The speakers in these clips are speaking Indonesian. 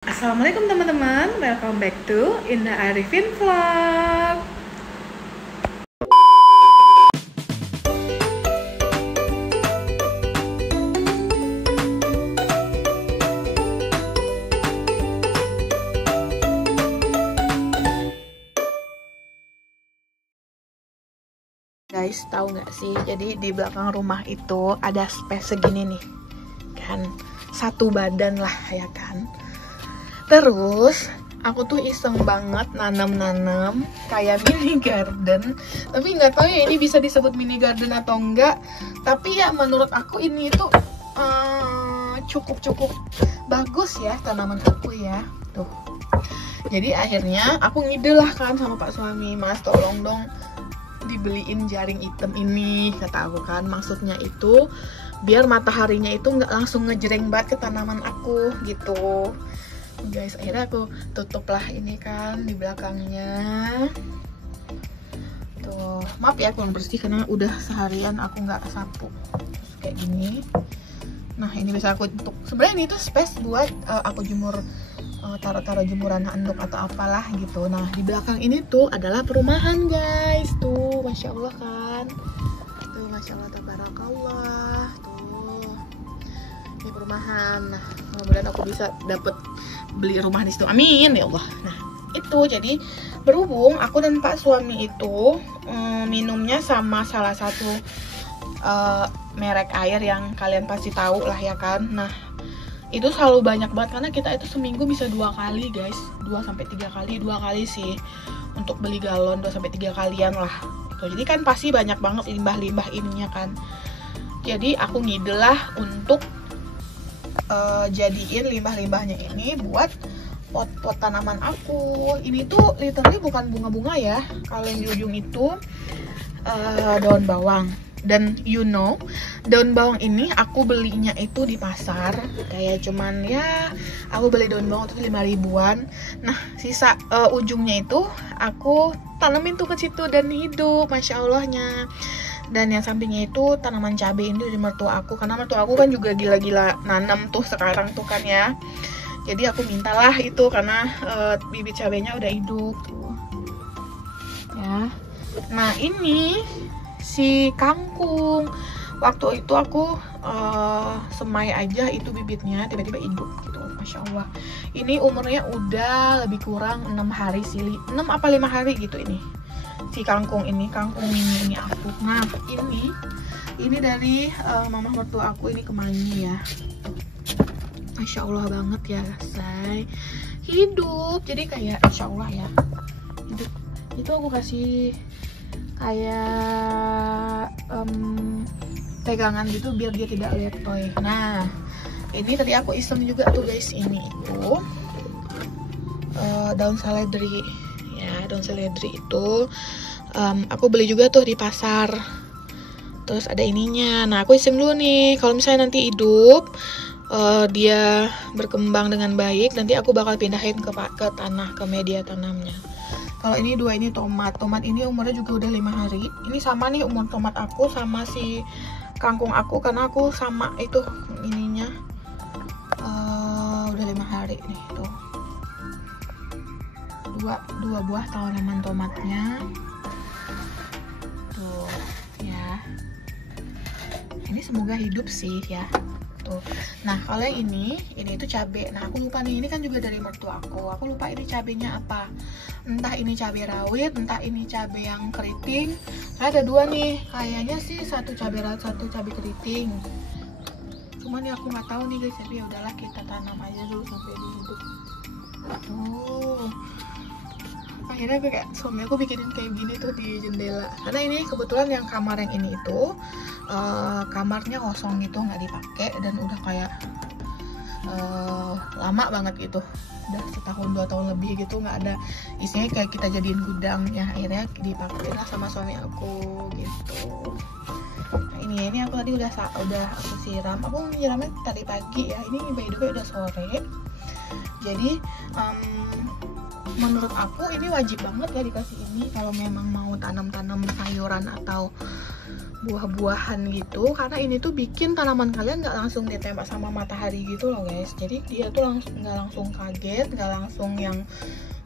Assalamualaikum teman-teman, welcome back to Indah Arifin Vlog. Guys, tahu nggak sih? Jadi di belakang rumah itu ada space segini nih, kan? Satu badan lah ya kan. Terus aku tuh iseng banget nanam-nanam kayak mini garden. Tapi nggak tahu ya ini bisa disebut mini garden atau enggak. Tapi ya menurut aku ini tuh cukup bagus ya tanaman aku ya. Tuh. Jadi akhirnya aku ngide lah kan sama Pak Suami, Mas tolong dong dibeliin jaring hitam ini, kata aku kan. Maksudnya itu biar mataharinya itu nggak langsung ngejreng banget ke tanaman aku gitu. Guys, akhirnya aku tutup lah ini kan di belakangnya. Tuh, maaf ya kurang bersih karena udah seharian aku nggak sapu. Terus kayak gini. Nah, ini bisa aku untuk sebenarnya ini tuh space buat aku jemur, taruh jemuran handuk atau apalah gitu. Nah, di belakang ini tuh adalah perumahan guys. Tuh, masya Allah kan. Tuh, masya Allah, tabarakallah. Tuh, ini perumahan. Nah, mudah-mudahan aku bisa dapet beli rumah di situ. Amin ya Allah. Nah, itu jadi berhubung aku dan Pak Suami itu minumnya sama salah satu merek air yang kalian pasti tahu lah ya kan. Nah, itu selalu banyak banget karena kita itu seminggu bisa 2 kali guys, 2-3 kali, 2 kali sih untuk beli galon, 2-3 kalian lah tuh. Jadi kan pasti banyak banget limbah-limbah ininya kan. Jadi aku ngide lah untuk jadiin limbah-limbahnya ini buat pot-pot tanaman aku. Ini tuh literally bukan bunga-bunga ya. Kalau yang di ujung itu daun bawang. Dan you know, daun bawang ini aku belinya itu di pasar. Kayak cuman ya, aku beli daun bawang itu 5 ribuan. Nah, sisa ujungnya itu aku tanemin tuh ke situ dan hidup, masya Allahnya. Dan yang sampingnya itu tanaman cabai ini dari mertua aku. Karena mertua aku kan juga gila-gila nanam tuh sekarang tuh kan ya. Jadi aku mintalah itu karena bibit cabainya udah hidup tuh. Ya. Nah, ini si kangkung, waktu itu aku semai aja itu bibitnya tiba-tiba hidup gitu, masya Allah. Ini umurnya udah lebih kurang 6 hari sih, 6 apa 5 hari gitu ini si kangkung ini, kangkung mini ini aku. Nah, ini dari mama mertua aku, ini kemangi ya. Masya Allah banget ya say, hidup. Jadi kayak insya Allah ya hidup. Itu aku kasih kayak pegangan gitu biar dia tidak letoy. Nah, ini tadi aku iseng juga tuh guys, ini itu daun seledri ya. Daun seledri itu aku beli juga tuh di pasar. Terus ada ininya. Nah, aku iseng dulu nih, kalau misalnya nanti hidup, dia berkembang dengan baik, nanti aku bakal pindahin ke tanah, ke media tanamnya. Kalau ini dua ini tomat ini umurnya juga udah 5 hari. Ini sama nih umur tomat aku sama si kangkung aku, karena aku sama itu ininya udah 5 hari nih tuh. Dua buah tanaman tomatnya tuh ya. Ini semoga hidup sih ya. Tuh. Nah, kalau yang ini itu cabai. Nah, aku lupa nih, ini kan juga dari mertua aku. Aku lupa ini cabenya apa. Entah ini cabai rawit, entah ini cabai yang keriting. Nah, ada 2 nih. Kayaknya sih satu cabai rawit, satu cabai keriting. Cuman ya aku nggak tahu nih guys. Tapi ya udahlah, kita tanam aja dulu sampai dia hidup. Tuh. Akhirnya kayak suami aku bikinin kayak gini tuh di jendela. Karena ini kebetulan yang kamar yang ini itu kamarnya kosong gitu, nggak dipakai dan udah kayak lama banget gitu, udah 1-2 tahun lebih gitu nggak ada isinya, kayak kita jadiin gudang ya. Akhirnya dipakai lah sama suami aku gitu. Nah, ini aku tadi udah aku siram. Aku nyiramnya tadi pagi ya. Ini by the way udah sore. Jadi menurut aku ini wajib banget ya dikasih ini kalau memang mau tanam-tanam sayuran atau buah-buahan gitu, karena ini tuh bikin tanaman kalian nggak langsung ditembak sama matahari gitu loh guys. Jadi dia tuh nggak langsung kaget, nggak langsung yang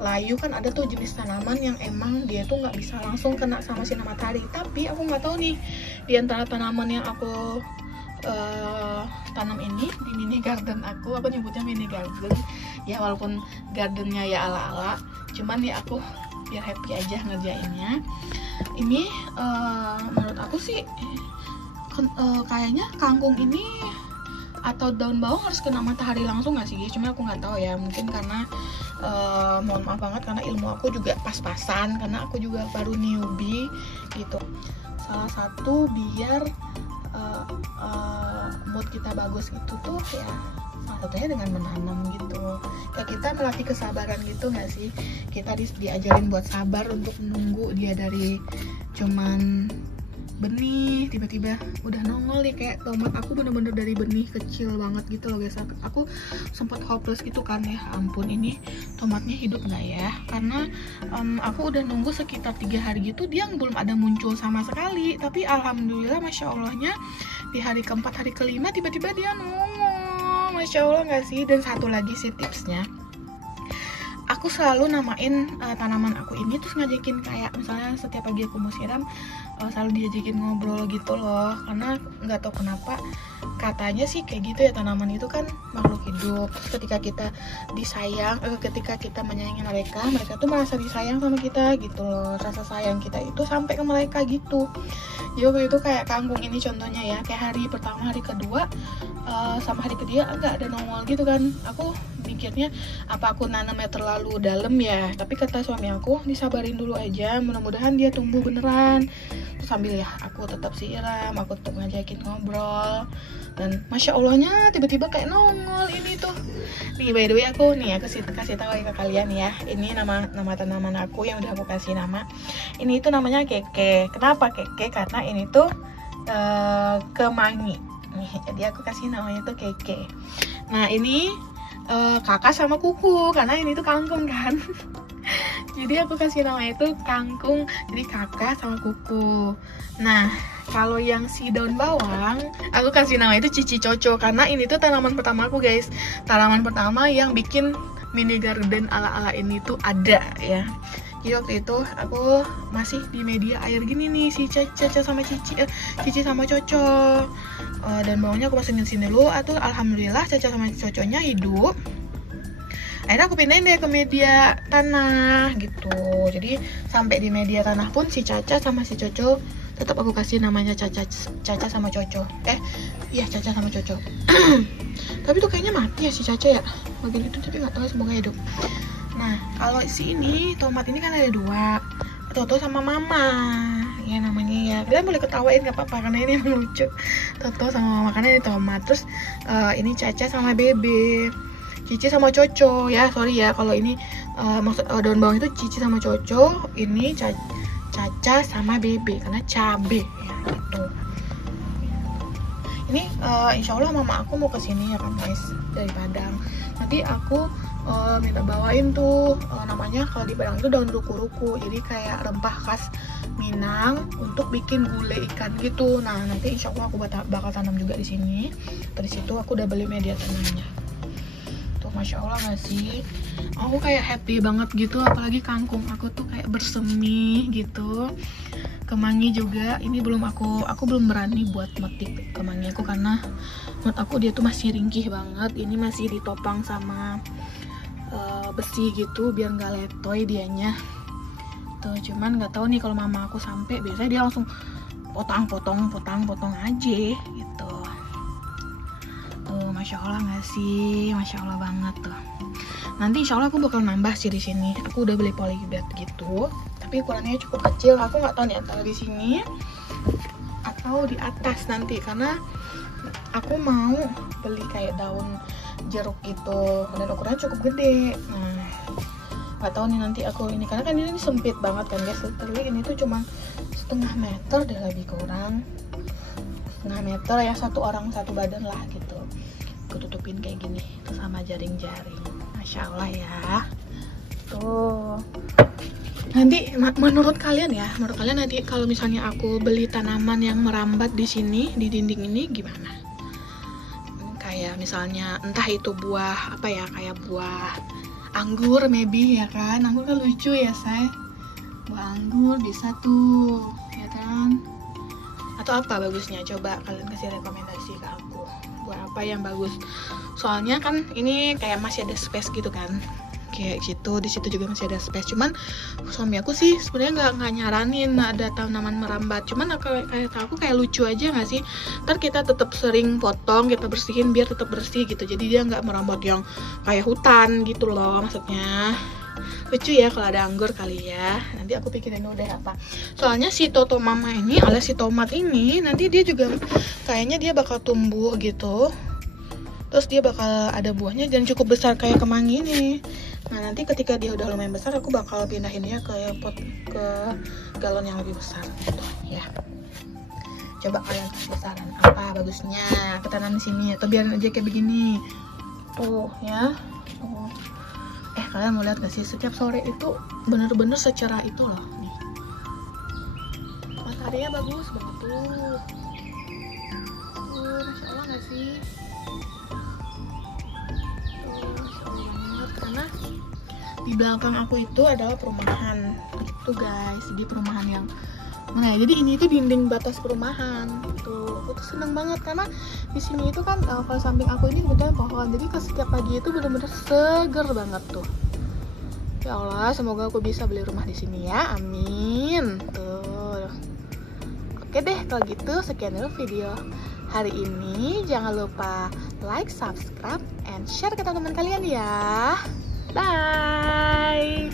layu. Kan ada tuh jenis tanaman yang emang dia tuh nggak bisa langsung kena sama sinar matahari. Tapi aku nggak tahu nih, di antara tanaman yang aku tanam ini di mini garden aku nyebutnya mini garden ya, walaupun gardennya ya ala-ala, cuman ya aku biar happy aja ngerjainnya. Ini menurut aku sih kayaknya kangkung ini atau daun bawang harus kena matahari langsung nggak sih guys? Cuma aku nggak tahu ya, mungkin karena mohon maaf banget karena ilmu aku juga pas-pasan, karena aku juga baru newbie gitu. Salah satu biar mood kita bagus gitu tuh ya salah satunya dengan menanam gitu. Kayak kita melatih kesabaran gitu nggak sih? Kita diajarin buat sabar untuk menunggu dia dari cuman benih tiba-tiba udah nongol nih. Kayak tomat aku bener-bener dari benih kecil banget gitu loh guys. Aku sempat hopeless gitu kan, ya ampun ini tomatnya hidup nggak ya, karena aku udah nunggu sekitar 3 hari gitu dia belum ada muncul sama sekali. Tapi alhamdulillah masya allahnya di hari keempat hari kelima tiba-tiba dia nongol, masya allah nggak sih. Dan satu lagi sih tipsnya, aku selalu namain tanaman aku ini, terus ngajakin kayak misalnya setiap pagi aku mau siram selalu diajakin ngobrol gitu loh. Karena nggak tahu kenapa katanya sih kayak gitu ya, tanaman itu kan makhluk hidup. Terus ketika kita disayang, ketika kita menyayangi mereka, mereka tuh merasa disayang sama kita gitu loh. Rasa sayang kita itu sampai ke mereka gitu. Jadi waktu itu kayak kangkung ini contohnya ya, kayak hari pertama hari kedua sama hari ketiga nggak ada nongol gitu kan. Aku mikirnya apa aku nanamnya terlalu dalam ya, tapi kata suami aku disabarin dulu aja, mudah-mudahan dia tumbuh beneran. Terus sambil ya aku tetap siram, aku tetap ngajakin ngobrol, dan masya allahnya tiba-tiba kayak nongol ini tuh. Nih by the way aku kasih tahu ke kalian ya, ini nama tanaman aku yang udah aku kasih nama. Ini tuh namanya Keke. Kenapa Keke? Karena ini tuh kemangi nih, jadi aku kasih namanya tuh Keke. Nah ini kakak sama kuku, karena ini tuh kangkung kan. Jadi aku kasih nama itu kangkung, jadi kakak sama kuku. Nah kalau yang si daun bawang aku kasih nama itu Cici Coco, karena ini tuh tanaman pertama aku guys, tanaman pertama yang bikin mini garden ala-ala ini tuh ada ya. Jadi waktu itu aku masih di media air gini nih, si Caca sama Cici sama Coco, dan bawangnya aku masukin sini dulu. Atau alhamdulillah Caca sama Coconya hidup. Akhirnya aku pindahin deh ke media tanah gitu. Jadi sampai di media tanah pun si Caca sama si Coco tetap aku kasih namanya Caca sama Coco. Iya Caca sama Coco. Tapi tuh kayaknya mati ya si Caca ya bagian itu, tapi nggak tahu, semoga hidup. Nah kalau si ini tomat ini kan ada 2, Toto sama Mama ya namanya ya. Kalian boleh ketawain nggak apa-apa karena ini emang lucu. Toto sama Mama karena ini tomat. Terus ini Caca sama Bebe, Cici sama Coco ya, sorry ya kalau ini maksud daun bawang itu Cici sama Coco, ini Caca sama Bebe karena cabe ya gitu. Ini insya Allah mama aku mau kesini ya kan guys dari Padang. Nanti aku minta bawain tuh namanya kalau di Padang itu daun ruku-ruku, jadi kayak rempah khas Minang untuk bikin gulai ikan gitu. Nah nanti insya Allah aku bakal tanam juga di sini. Dari situ aku udah beli media tanamnya. Masya Allah gak sih, aku kayak happy banget gitu, apalagi kangkung aku tuh kayak bersemi gitu. Kemangi juga, ini belum aku belum berani buat metik kemangi aku karena menurut aku dia tuh masih ringkih banget. Ini masih ditopang sama besi gitu biar nggak letoy dianya tuh. Cuman nggak tahu nih kalau mama aku sampai, biasanya dia langsung potong aja gitu. Masya Allah nggak sih, masya Allah banget tuh. Nanti insya Allah aku bakal nambah sih di sini. Aku udah beli polybag gitu, tapi ukurannya cukup kecil. Aku nggak tahu nih antara di sini atau di atas nanti, karena aku mau beli kayak daun jeruk gitu dan ukurannya cukup gede. Nah nggak tahu nih nanti aku ini, karena kan ini sempit banget kan guys. Literally ini tuh cuma setengah meter deh, lebih kurang setengah meter ya, satu orang satu badan lah gitu. Aku tutupin kayak gini sama jaring-jaring, masya Allah ya. Tuh. Nanti menurut kalian nanti kalau misalnya aku beli tanaman yang merambat di sini di dinding ini gimana? Kayak misalnya entah itu buah apa ya, kayak buah anggur maybe ya kan. Anggur kan lucu ya, say. Buah anggur bisa tuh, ya kan? Atau apa bagusnya? Coba kalian kasih rekomendasi ke aku. Buah apa yang bagus? Soalnya kan ini kayak masih ada space gitu kan. Kayak gitu, di situ juga masih ada space. Cuman suami aku sih sebenarnya nggak nyaranin ada tanaman merambat. Cuman kayak aku kayak lucu aja nggak sih? Ntar kita tetap sering potong, kita bersihin biar tetap bersih gitu. Jadi dia nggak merambat yang kayak hutan gitu loh maksudnya. Lucu ya kalau ada anggur kali ya. Nanti aku pikirin udah apa. Soalnya si Toto Mama ini alias si tomat ini nanti dia juga kayaknya dia bakal tumbuh gitu. Terus dia bakal ada buahnya dan cukup besar kayak kemangi ini. Nah nanti ketika dia udah lumayan besar aku bakal pindahin dia ke pot, ke galon yang lebih besar gitu ya. Coba kalian besaran apa bagusnya aku tanam di sini atau biarin aja kayak begini tuh ya. Tuh. Kalian mau lihat gak sih setiap sore itu bener-bener secerah itu loh nih. Mataharinya bagus banget tuh. Masya Allah gak sih? Karena di belakang aku itu adalah perumahan gitu guys, di perumahan yang mana ya, jadi ini itu dinding batas perumahan tuh. Aku tuh seneng banget karena di sini itu kan kalau samping aku ini kebetulan pohon, jadi ke setiap pagi itu bener-bener seger banget tuh. Ya Allah, semoga aku bisa beli rumah di sini ya, amin tuh. Oke deh kalau gitu, sekian dulu video hari ini. Jangan lupa like, subscribe, and share ke teman-teman kalian ya. Bye.